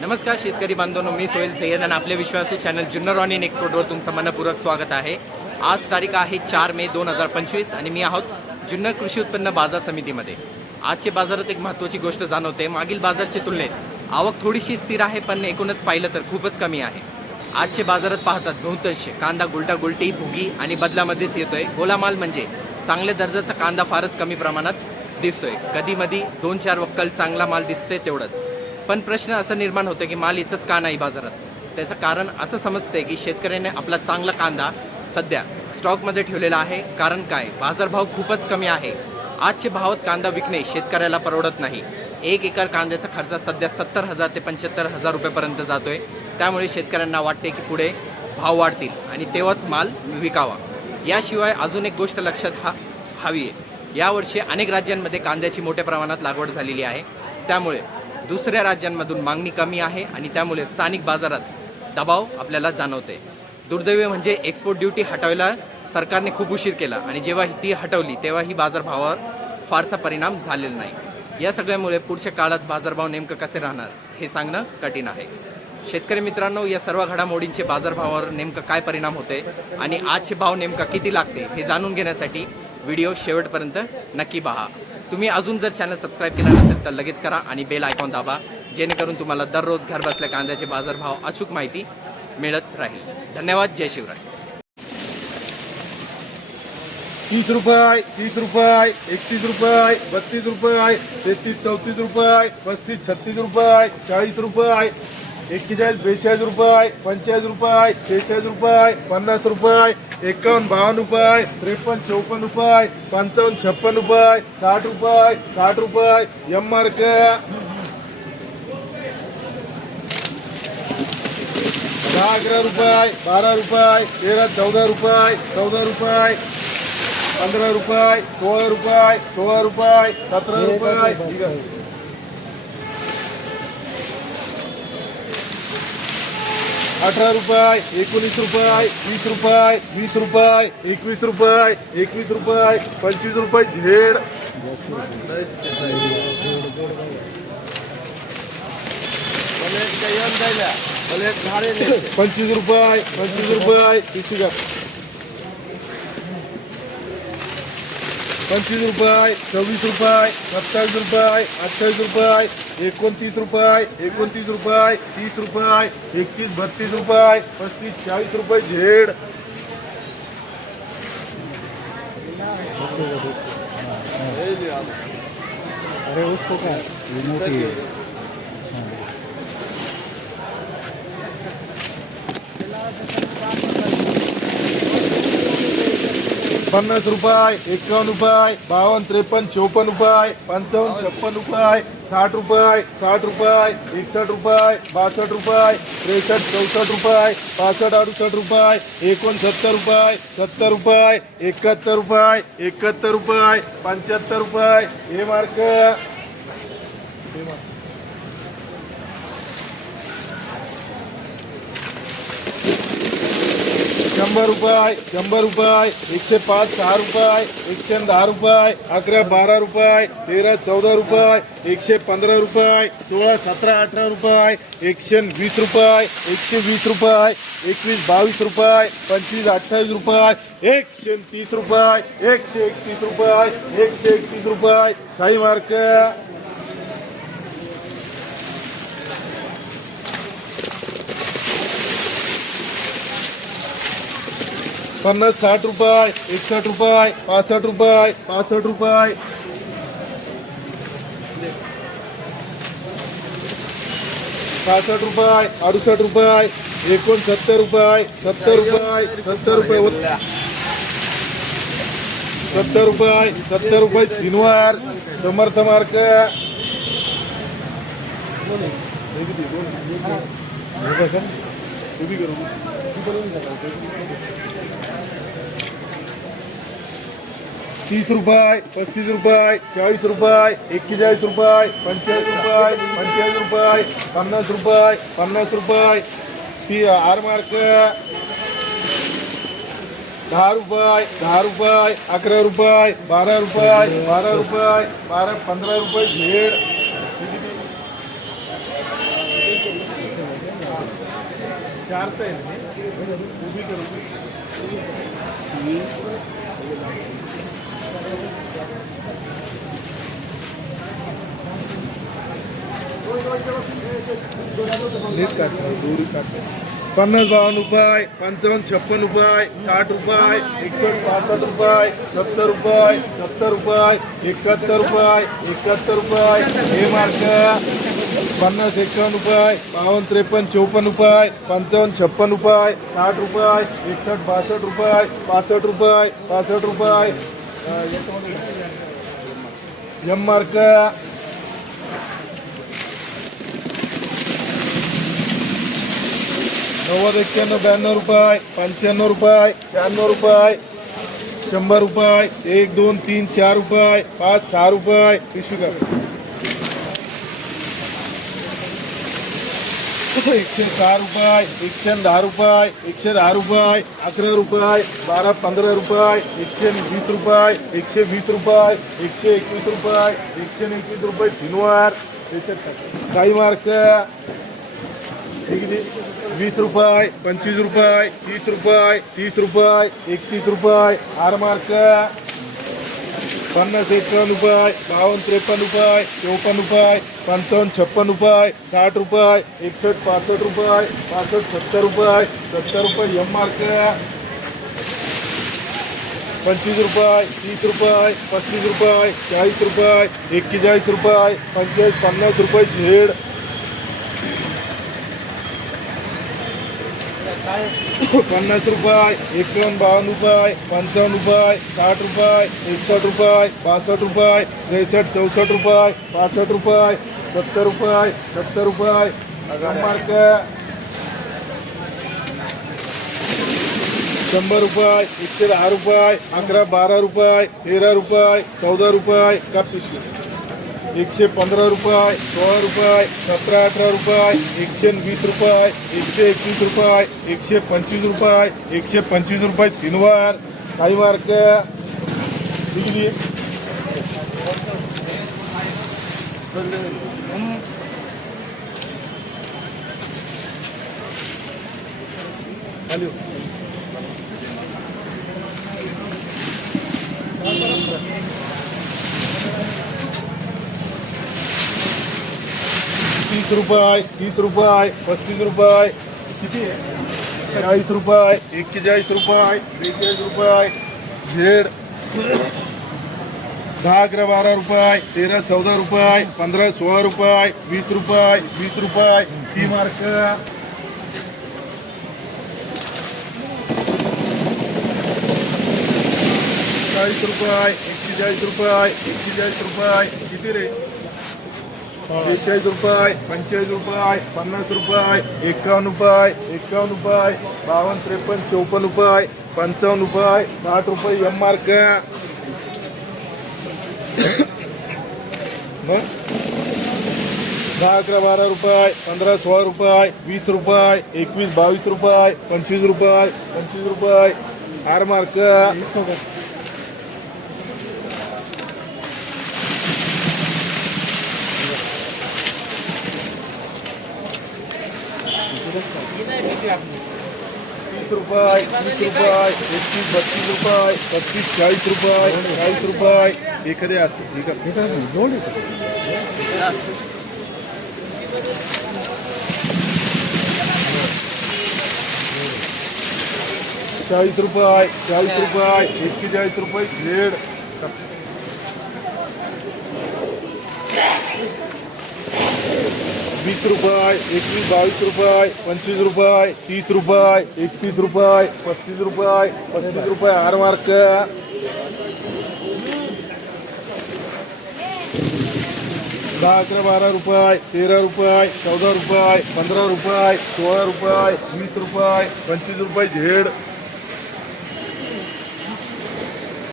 नमस्कार शेतकरी बांधवांनो मी सोहेल सय्यद आणि आपल्या विश्वासू चॅनल जुन्नर ऑन इन एक्सपोर्टवर तुमचं मनपूर्वक स्वागत आहे. आज तारीख आहे चार मे दोन हजार पंचवीस आणि मी आहोत जुन्नर कृषी उत्पन्न बाजार समितीमध्ये. आजचे बाजारात एक महत्त्वाची गोष्ट जाणवते मागील बाजारच्या तुलनेत आवक थोडीशी स्थिर आहे पण एकूणच पाहिलं तर खूपच कमी आहे. आजचे बाजारात पाहतात बहुतांश कांदा गुलटा गुलटी भुगी आणि बदलामध्येच येतोय. गोलामाल म्हणजे चांगल्या दर्जाचा कांदा फारच कमी प्रमाणात दिसतोय. कधी मधी दोन चार वक्कल चांगला माल दिसते तेवढंच. पण प्रश्न असा निर्माण होतो की माल इथंच का नाही बाजारात? त्याचं कारण असं समजतंय की शेतकऱ्याने आपला चांगला कांदा सध्या स्टॉकमध्ये ठेवलेला आहे. कारण काय? बाजारभाव खूपच कमी आहे. आजचे भावात कांदा विकणे शेतकऱ्याला परवडत नाही. एक एकर कांद्याचा खर्च सध्या सत्तर हजार ते पंच्याहत्तर हजार रुपयेपर्यंत जातोय. त्यामुळे शेतकऱ्यांना वाटते की पुढे भाव वाढतील आणि तेव्हाच माल विकावा. याशिवाय अजून एक गोष्ट लक्षात हा हवी आहे. यावर्षी अनेक राज्यांमध्ये कांद्याची मोठ्या प्रमाणात लागवड झालेली आहे. त्यामुळे दुसऱ्या राज्यांमधून मागणी कमी आहे आणि त्यामुळे स्थानिक बाजारात दबाव आपल्याला जाणवते. दुर्दैवी म्हणजे एक्सपोर्ट ड्युटी हटवायला सरकारने खूप उशीर केला आणि जेव्हा ती हटवली तेव्हा ही बाजारभावावर फारसा परिणाम झालेला नाही. या सगळ्यामुळे पुढच्या काळात बाजारभाव नेमकं कसे राहणार हे सांगणं कठीण आहे. शेतकरी मित्रांनो या सर्व घडामोडींचे बाजारभावावर नेमकं काय परिणाम होते आणि आजचे भाव नेमका किती लागते हे जाणून घेण्यासाठी व्हिडिओ शेवटपर्यंत नक्की पहा. तुम्ही अजून जर चॅनल सबस्क्राईब केला नसेल तर लगेच करा आणि बेल आयकॉन दाबा जेणेकरून तुम्हाला दररोज घरबसल्या कांद्याचे बाजारभाव अचूक माहिती मिळत राहील. धन्यवाद. जय शिवराय. तीस रुपये तीस रुपये एकतीस रुपये बत्तीस रुपये तेहतीस चौतीस रुपये पस्तीस छत्तीस रुपये चाळीस रुपये. एक्केचाळीस बेचाळीस रुपये पंचेचाळीस रुपये शेहेचाळीस रुपये पन्नास रुपये एकावन्न बावन्न रुपये त्रेपन्न चौपन्न रुपये पंचावन्न छप्पन रुपये साठ रुपये साठ रुपये एम मार्क दहा अकरा रुपये बारा रुपये तेरा चौदा रुपये चौदा रुपये पंधरा रुपये सोळा रुपये सोळा रुपये सतरा रुपये अठरा रुपये एकोणीस रुपये वीस रुपये वीस रुपये एकवीस रुपये एकवीस रुपये पंचवीस रुपये झेड पंचवीस रुपये पंचवीस रुपये घ्या. पंचवीस रुपये सव्वीस रुपये सत्तावीस रुपये अठ्ठावीस रुपये एकोणतीस रुपये एकोणतीस रुपये तीस रुपये एकतीस बत्तीस रुपये पस्तीस चाळीस रुपये झेड. अरे पन्नास रुपये एकावन्न रुपये बावन्न त्रेपन्न चौपन्न रुपये पंचावन्न छप्पन रुपये साठ रुपये साठ रुपये एकसष्ट रुपये बासष्ट रुपये त्रेसष्ट चौसष्ट रुपये पासष्ट अडुसष्ट रुपये एकोणसत्तर रुपये सत्तर रुपये एकाहत्तर रुपये एकाहत्तर रुपये पंच्याहत्तर रुपये. हे मार्क शंभर रुपये शंभर रुपये एकशे पाच सहा रुपये एकशे दहा रुपये अकरा बारा रुपये तेरा चौदा रुपये एकशे पंधरा रुपये सोळा सतरा अठरा रुपये एकशे वीस रुपये एकशे वीस रुपये एकवीस बावीस रुपये पंचवीस अठ्ठावीस रुपये एकशे तीस रुपये एकशे एकतीस रुपये एकशे एकतीस रुपये. साई मार्क पन्नास साठ रुपये एकसष्ट रुपये पासष्ट रुपये पासष्ट रुपये. पासष्ट रुपये अडुसष्ट रुपये एकोणसत्तर रुपये सत्तर रुपये सत्तर रुपये सत्तर रुपये सत्तर रुपये तीनवार समर्थ मार्क तीस रुपये, पस्तीस रुपये, चाळीस रुपये, एक्केचाळीस रुपये, पंचेचाळीस रुपये पंचेचाळीस रुपये, पन्नास रुपये पन्नास रुपये. ती आर मार्क. दहा रुपये दहा रुपये, अकरा रुपये, बारा रुपये बारा रुपये, बारा, पंधरा रुपये झेड चारचं आहे उभी पन्नास बावन्न रुपये पंचावन्न छप्पन रुपये साठ रुपये एकसष्ट पासष्ट रुपये सत्तर रुपये सत्तर रुपये एकाहत्तर रुपये एकाहत्तर रुपये. हे मार्क. पन्नास एकावन्न रुपये बावन्न त्रेपन्न चौपन्न रुपये पंचावन्न छप्पन रुपये साठ रुपये एकसष्ट बासष्ट रुपये पासष्ट रुपये पासष्ट रुपये. M mark. नव्वद एक्क्याण्णव ब्याण्णव रुपये पंच्याण्णव रुपये शहाण्णव रुपये. शंभर रुपये एक दोन तीन चार रुपये पाच सहा रुपये. इशू करा एकशे सहा रुपये एकशे दहा रुपये एकशे दहा रुपये अकरा रुपये बारा पंधरा रुपये एकशे वीस रुपये एकशे वीस रुपये एकशे एकवीस रुपये एकशे एकवीस रुपये तीनवार काही मार्क. वीस रुपये पंचवीस रुपये तीस रुपये तीस रुपये एकतीस रुपये आर मार्क. पन्नास एकावन्न रुपये बावन्न त्रेपन्न रुपये चौपन्न रुपये पंचावन्न छप्पन रुपये साठ रुपये एकसष्ट पासष्ट रुपये पासष्ट सत्तर रुपये सत्तर रुपये एम आर पंचवीस रुपये तीस रुपये पस्तीस रुपये चाळीस रुपये एक्केचाळीस रुपये पंचेचाळीस पन्नास रुपये झेड पन्नास रुपये एकावन्न बावन्न रुपये पंचावन्न रुपये साठ रुपये एकसष्ट रुपये बासष्ट रुपये त्रेसष्ट चौसष्ट रुपये पासष्ट रुपये सत्तर रुपये सत्तर रुपये. क्रमांक शंभर रुपये एकशे दहा रुपये अकरा बारा रुपये तेरा रुपये चौदा रुपये का पिशवी एकशे पंधरा रुपये सोळा रुपये सतरा अठरा रुपये एकशे वीस रुपये एकशे एकवीस रुपये एकशे पंचवीस रुपये एकशे पंचवीस रुपये तीन वार. काही मार्क किती खाली वीस तीस रुपये तीस रुपये पस्तीस रुपये. किती? आहे चाळीस रुपये एक्केचाळीस रुपये बेचाळीस रुपये. झेड. दहा अकरा बारा रुपये तेरा चौदा रुपये पंधरा सोळा रुपये वीस रुपये वीस रुपये. ती मार्क. चाळीस रुपये एक्केचाळीस रुपये एक्केचाळीस रुपये. किती रे? बेचाळीस रुपये पंचेचाळीस रुपये पन्नास रुपये एकावन्न रुपये एकावन्न रुपये बावन्न त्रेपन्न चौपन्न रुपये पंचावन्न रुपये साठ रुपये एम मार्क मग? दहा अकरा बारा रुपये पंधरा सोळा रुपये वीस रुपये एकवीस बावीस रुपये पंचवीस रुपये पंचवीस रुपये आर मार्क तीस रुपये तीस रुपये एकतीस बत्तीस रुपये पस्तीस चाळीस रुपये चाळीस रुपये एखादे असे ठीक आहे चाळीस रुपये चाळीस रुपये एक्केचाळीस रुपये झेड वीस रुपये, एकवीस, बावीस रुपये, पंचवीस रुपये, तीस रुपये, एकतीस रुपये, पस्तीस रुपये पस्तीस रुपये आर मार्क. दहा, अकरा, बारा रुपये, तेरा रुपये, चौदा रुपये, पंधरा रुपये, सोळा रुपये, वीस रुपये, पंचवीस रुपये झेड